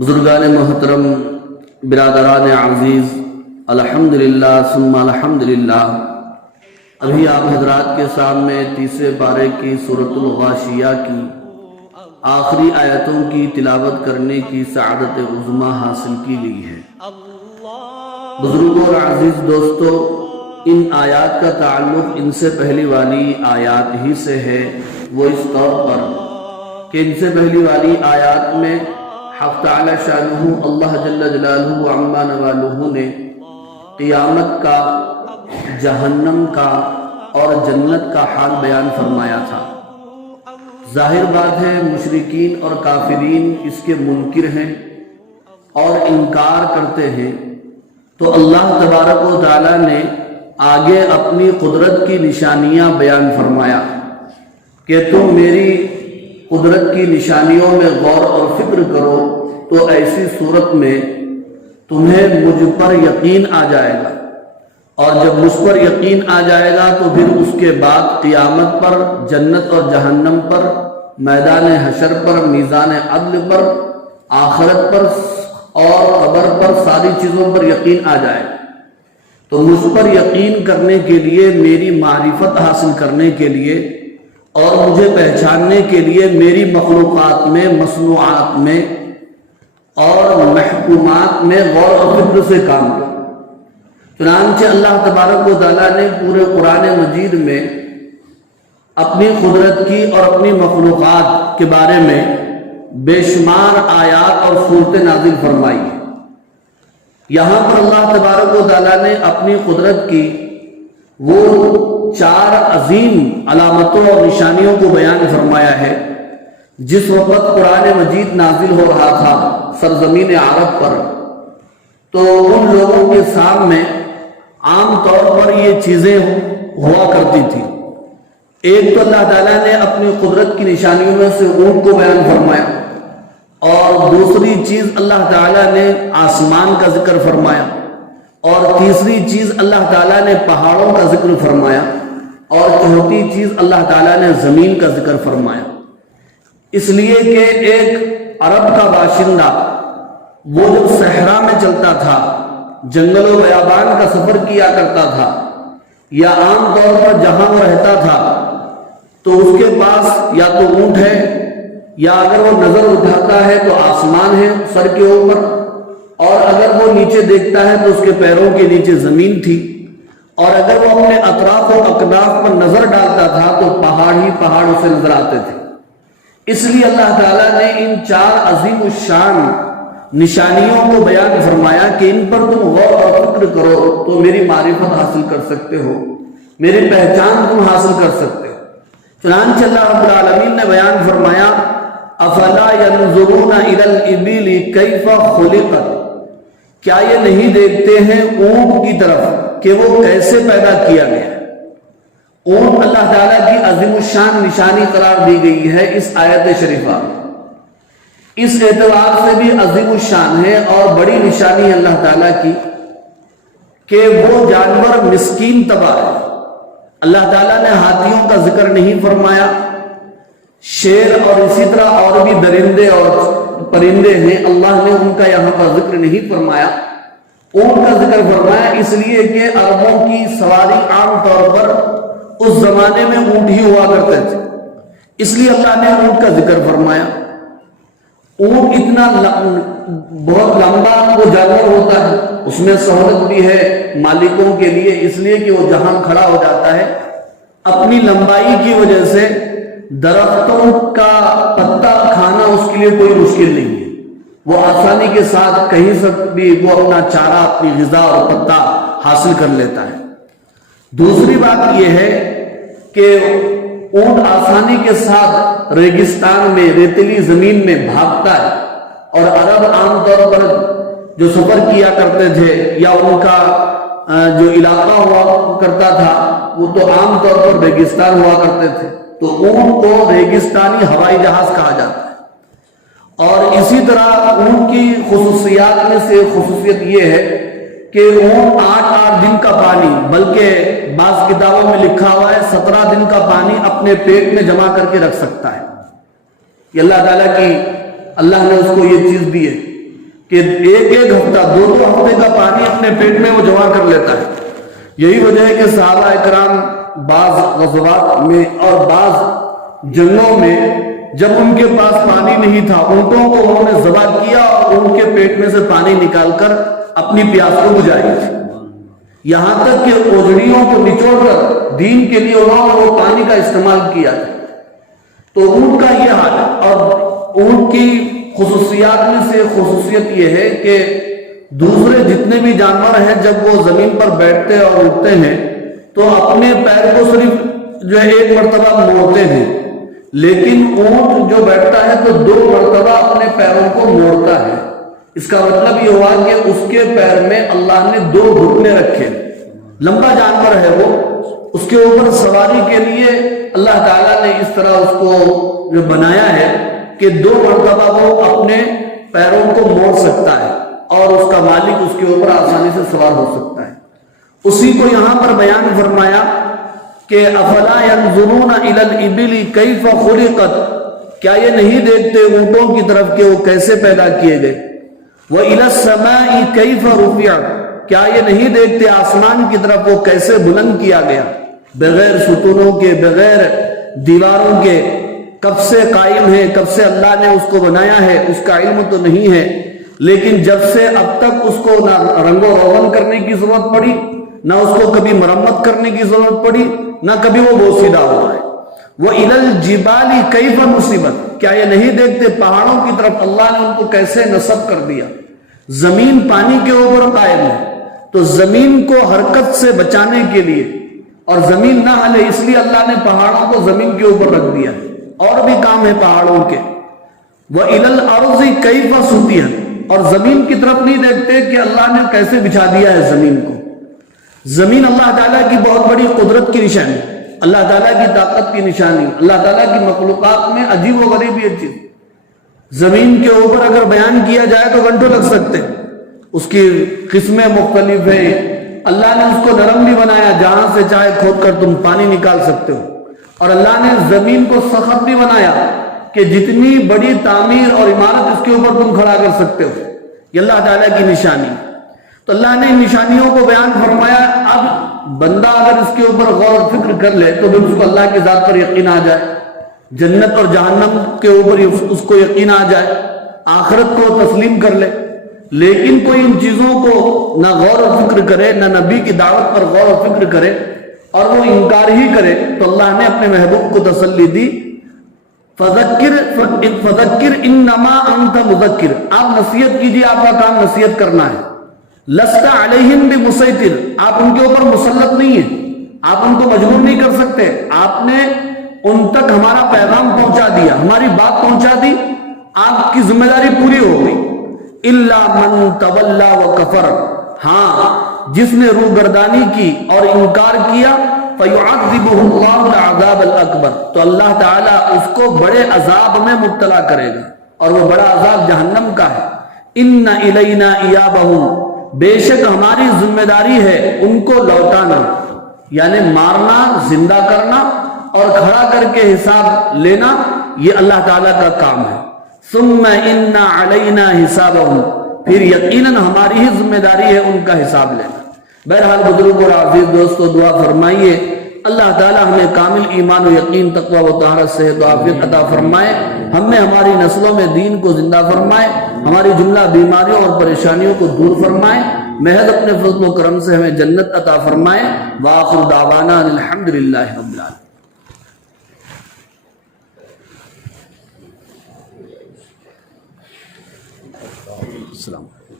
بزرگان محترم، برادران عزیز، الحمدللہ ثم الحمدللہ۔ ابھی آپ حضرات کے سامنے تیسرے پارے کی سورۃ الغاشیہ کی آخری آیتوں کی تلاوت کرنے کی سعادت عظمیٰ حاصل کی گئی ہے۔ بزرگوں اور عزیز دوستو، ان آیات کا تعلق ان سے پہلی والی آیات ہی سے ہے، وہ اس طور پر کہ ان سے پہلی والی آیات میں حق تعالی شانہ اللہ جل جلالہ عما نوالہ نے قیامت کا، جہنم کا اور جنت کا حال بیان فرمایا تھا۔ ظاہر بات ہے مشرکین اور کافرین اس کے منکر ہیں اور انکار کرتے ہیں، تو اللہ تبارک و تعالی نے آگے اپنی قدرت کی نشانیاں بیان فرمایا کہ تم میری قدرت کی نشانیوں میں غور اور فکر کرو تو ایسی صورت میں تمہیں مجھ پر یقین آ جائے گا، اور جب مجھ پر یقین آ جائے گا تو پھر اس کے بعد قیامت پر، جنت اور جہنم پر، میدان حشر پر، میزان عدل پر، آخرت پر اور قبر پر، ساری چیزوں پر یقین آ جائے گا۔ تو مجھ پر یقین کرنے کے لیے، میری معرفت حاصل کرنے کے لیے اور مجھے پہچاننے کے لیے میری مخلوقات میں، مصنوعات میں اور محکومات میں غور و فکر سے کام کرو۔ چنانچہ اللہ تبارک و تعالیٰ نے پورے قرآن مجید میں اپنی قدرت کی اور اپنی مخلوقات کے بارے میں بے شمار آیات اور صورتیں نازل فرمائی ہیں۔ یہاں پر اللہ تبارک و تعالیٰ نے اپنی قدرت کی وہ 4 عظیم علامتوں اور نشانیوں کو بیان فرمایا ہے۔ جس وقت قرآن مجید نازل ہو رہا تھا سرزمین عرب پر، تو ان لوگوں کے سامنے عام طور پر یہ چیزیں ہوا کرتی تھی۔ ایک تو اللہ تعالیٰ نے اپنی قدرت کی نشانیوں میں سے اونٹ کو بیان فرمایا، اور دوسری چیز اللہ تعالیٰ نے آسمان کا ذکر فرمایا، اور تیسری چیز اللہ تعالیٰ نے پہاڑوں کا ذکر فرمایا، اور چوتھی چیز اللہ تعالیٰ نے زمین کا ذکر فرمایا۔ اس لیے کہ ایک عرب کا باشندہ وہ جب صحرا میں چلتا تھا، جنگل و بیابان کا سفر کیا کرتا تھا، یا عام طور پر جہاں وہ رہتا تھا تو اس کے پاس یا تو اونٹ ہے، یا اگر وہ نظر اٹھاتا ہے تو آسمان ہے سر کے اوپر، اور اگر وہ نیچے دیکھتا ہے تو اس کے پیروں کے نیچے زمین تھی، اور اگر وہ اپنے اطراف و اکناف پر نظر ڈالتا تھا تو پہاڑ ہی پہاڑ اسے نظر آتے تھے۔ اس لیے اللہ تعالیٰ نے ان 4 عظیم الشان نشانیوں کو بیان فرمایا کہ ان پر تم غور اور فکر کرو تو میری معرفت حاصل کر سکتے ہو، میری پہچان تم حاصل کر سکتے ہو۔ چنانچہ اللہ رب العالمین نے بیان فرمایا افلا ينظرون الى الابل كيف خلقت، کیا یہ نہیں دیکھتے ہیں اونٹ کی طرف کہ وہ کیسے پیدا کیا گیا۔ اونٹ اللہ تعالیٰ کی عظیم الشان نشانی قرار دی گئی ہے اس آیت شریفہ، اس اعتبار سے بھی عظیم الشان ہے اور بڑی نشانی اللہ تعالیٰ کی کہ وہ جانور مسکین تباہ ہے۔ اللہ تعالیٰ نے ہاتھیوں کا ذکر نہیں فرمایا، شیر اور اسی طرح اور بھی درندے اور پرندے ہیں، اللہ نے ان کا یہاں پر ذکر نہیں فرمایا۔ اونٹ کا ذکر فرمایا اس لیے کہ عربوں کی سواری عام طور پر اس زمانے میں اونٹ ہی ہوا کرتے تھے، اس لیے اللہ نے اونٹ کا ذکر فرمایا۔ اونٹ اتنا بہت لمبا وہ جانور ہوتا ہے، اس میں سہولت بھی ہے مالکوں کے لیے، اس لیے کہ وہ جہاں کھڑا ہو جاتا ہے اپنی لمبائی کی وجہ سے درختوں کا پتا کھانا اس کے لیے کوئی مشکل نہیں ہے، وہ آسانی کے ساتھ کہیں سے بھی وہ اپنا چارہ، اپنی غذا اور پتا حاصل کر لیتا ہے۔ دوسری بات یہ ہے کہ اونٹ آسانی کے ساتھ ریگستان میں، ریتیلی زمین میں بھاگتا ہے، اور عرب عام طور پر جو سفر کیا کرتے تھے یا ان کا جو علاقہ ہوا کرتا تھا وہ تو عام طور پر ریگستان ہوا کرتے تھے، تو اونٹ کو ریگستانی ہوائی جہاز کہا جاتا ہے۔ اور اسی طرح اونٹ کی خصوصیات میں سے خصوصیت یہ ہے کہ اونٹ 8 دن کا پانی، بلکہ بعض کتابوں میں لکھا ہوا ہے 17 دن کا پانی اپنے پیٹ میں جمع کر کے رکھ سکتا ہے۔ یہ اللہ تعالیٰ کی، اللہ نے اس کو یہ چیز دی ہے۔ کہ ایک ایک ہفتہ 2 ہفتے کا پانی اپنے پیٹ میں وہ جمع کر لیتا ہے۔ یہی وجہ ہے کہ صحابہ اکرام بعض غزوات میں اور بعض جنگوں میں جب ان کے پاس پانی نہیں تھا، اونٹوں کو انہوں نے ذبح کیا اور ان کے پیٹ میں سے پانی نکال کر اپنی پیاس کو بجھائی تھی، یہاں تک کہ اوجڑیوں کو نچوڑ کر دین کے لیے انہوں نے وہ پانی کا استعمال کیا تھا۔ تو اونٹ کا یہ حال ہے، اور اونٹ کی خصوصیات میں سے خصوصیت یہ ہے کہ دوسرے جتنے بھی جانور ہیں جب وہ زمین پر بیٹھتے اور اٹھتے ہیں تو اپنے پیر کو صرف جو ہے ایک مرتبہ موڑتے ہیں، لیکن اونٹ جو بیٹھتا ہے تو 2 مرتبہ اپنے پیروں کو موڑتا ہے۔ اس کا مطلب یہ ہوا کہ اس کے پیر میں اللہ نے 2 گھٹنے رکھے، لمبا جانور ہے وہ، اس کے اوپر سواری کے لیے اللہ تعالیٰ نے اس طرح اس کو جو بنایا ہے کہ 2 مرتبہ وہ اپنے پیروں کو موڑ سکتا ہے اور اس کا مالک اس کے اوپر آسانی سے سوار ہو سکتا ہے۔ اسی کو یہاں پر بیان فرمایا کہ افلا ينظرون الى الابل كيف خلقت، کیا یہ نہیں دیکھتے اونٹوں کی طرف کہ وہ کیسے پیدا کیے گئے، وَإِلَى السَّمَاءِ كَيْفَ رُفِعَتْ، کیا یہ نہیں دیکھتے آسمان کی طرف وہ کیسے بلند کیا گیا، بغیر ستونوں کے، بغیر دیواروں کے، کب سے قائم ہے، کب سے اللہ نے اس کو بنایا ہے اس کا علم تو نہیں ہے، لیکن جب سے اب تک اس کو نہ رنگ و روغن کرنے کی ضرورت پڑی، نہ اس کو کبھی مرمت کرنے کی ضرورت پڑی، نہ کبھی وہ بوسیدہ ہوا ہے۔ وَإِلَى الْجِبَالِ كَيْفَ نُصِبَتْ، کیا یہ نہیں دیکھتے پہاڑوں کی طرف اللہ نے ان کو کیسے نصب کر دیا۔ زمین پانی کے اوپر قائم ہے تو زمین کو حرکت سے بچانے کے لیے اور زمین نہ ہلے اس لیے اللہ نے پہاڑوں کو زمین کے اوپر رکھ دیا، اور بھی کام ہے پہاڑوں کے۔ وَإِلَى الْأَرْضِ كَيْفَ سُطِحَتْ، اور زمین کی طرف نہیں دیکھتے کہ اللہ نے کیسے بچھا دیا ہے زمین کو۔ زمین اللہ تعالیٰ کی بہت بڑی قدرت کی نشانی، اللہ تعالیٰ کی طاقت کی نشانی، اللہ تعالیٰ کی مخلوقات میں عجیب و غریب یہ چیز۔ زمین کے اوپر اگر بیان کیا جائے تو گھنٹوں لگ سکتے، اس کی قسمیں مختلف ہیں۔ اللہ نے اس کو نرم بھی بنایا، جہاں سے چاہے کھود کر تم پانی نکال سکتے ہو، اور اللہ نے زمین کو سخت بھی بنایا کہ جتنی بڑی تعمیر اور عمارت اس کے اوپر تم کھڑا کر سکتے ہو۔ یہ اللہ تعالیٰ کی نشانی۔ تو اللہ نے ان نشانیوں کو بیان فرمایا۔ اب بندہ اگر اس کے اوپر غور و فکر کر لے تو پھر اس کو اللہ کی ذات پر یقین آ جائے، جنت اور جہنم کے اوپر اس کو یقین آ جائے، آخرت کو تسلیم کر لے۔ لیکن کوئی ان چیزوں کو نہ غور و فکر کرے، نہ نبی کی دعوت پر غور و فکر کرے اور وہ انکار ہی کرے، تو اللہ نے اپنے محبوب کو تسلی دی، فذکر انما انت مذکر، آپ نصیحت کیجیے، آپ کا کام نصیحت کرنا ہے۔ لست علیہم بمسیطر، آپ ان کے اوپر مسلط نہیں ہیں، آپ ان کو مجبور نہیں کر سکتے، آپ نے ان تک ہمارا پیغام پہنچا دیا، ہماری بات پہنچا دی، آپ کی ذمہ داری پوری ہو گئی۔ الا من تولا وکفر، ہاں جس نے روگردانی کی اور انکار کیا، فیعذبہ اللہ العذاب الاکبر، تو اللہ تعالیٰ اس کو بڑے عذاب میں مبتلا کرے گا، اور وہ بڑا عذاب جہنم کا ہے۔ ان الینا ایابہم، بے شک ہماری ذمہ داری ہے ان کو لوٹانا، یعنی مارنا، زندہ کرنا اور کھڑا کر کے حساب لینا، یہ اللہ تعالیٰ کا کام ہے۔ ثم ان علینا حسابہم، پھر یقیناً ہماری ہی ذمہ داری ہے ان کا حساب لینا۔ بہرحال بزرگ اور عزیز دوستو، دعا فرمائیے اللہ تعالیٰ ہمیں کامل ایمان و یقین، تقوی و طہارت، صحت و عافیت عطا فرمائے، ہم میں ہماری نسلوں میں دین کو زندہ فرمائے، ہماری جملہ بیماریوں اور پریشانیوں کو دور فرمائے، محض اپنے فضل و کرم سے ہمیں جنت عطا فرمائے۔ وآخر دعوانا الحمدللہ رب العالمین۔ السلام علیکم۔